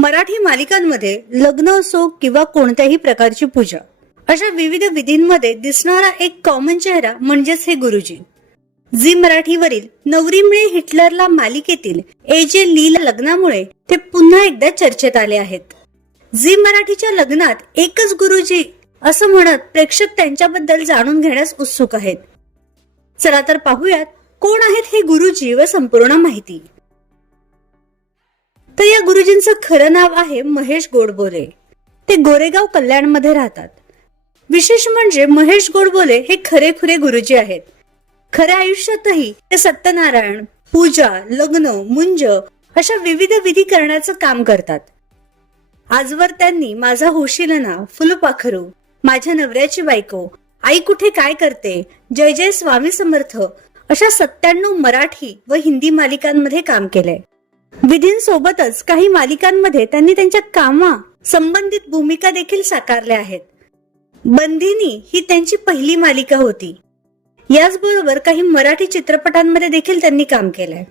मराठी मालिकांमध्ये लग्न असो किंवा कोणत्याही प्रकारची पूजा, अशा विविध विधींमध्ये दिसणारा एक कॉमन चेहरा म्हणजेच हे गुरुजी. झी मराठीवरील नवरी मिळे हिटलरला मालिकेतील AJ लीला लग्नामुळे ते पुन्हा एकदा चर्चेत आले आहेत. झी मराठीच्या लग्नात एकच गुरुजी असं म्हणत प्रेक्षक त्यांच्याबद्दल जाणून घेण्यास उत्सुक आहेत. चला तर पाहूयात कोण आहेत हे गुरुजी व संपूर्ण माहिती. तर या गुरुजींचं खरं नाव आहे महेश गोडबोले. ते गोरेगाव कल्याणमध्ये राहतात. विशेष म्हणजे महेश गोडबोले हे खरेखुरे गुरुजी आहेत. खऱ्या आयुष्यातही ते सत्यनारायण, पूजा, लग्न, मुंज अशा विविध विधी करण्याचं काम करतात. आजवर त्यांनी माझा होशीलना, फुलपाखरू, माझ्या नवऱ्याची बायको, आई कुठे काय करते, जय जय स्वामी समर्थ अशा 97 मराठी व हिंदी मालिकांमध्ये काम केलंय. विधींसोबतच काही मालिकांमध्ये त्यांनी त्यांच्या कामा संबंधित भूमिका देखील साकारल्या आहेत. बंदिनी ही त्यांची पहिली मालिका होती. याचबरोबर काही मराठी चित्रपटांमध्ये देखील त्यांनी काम केलंय.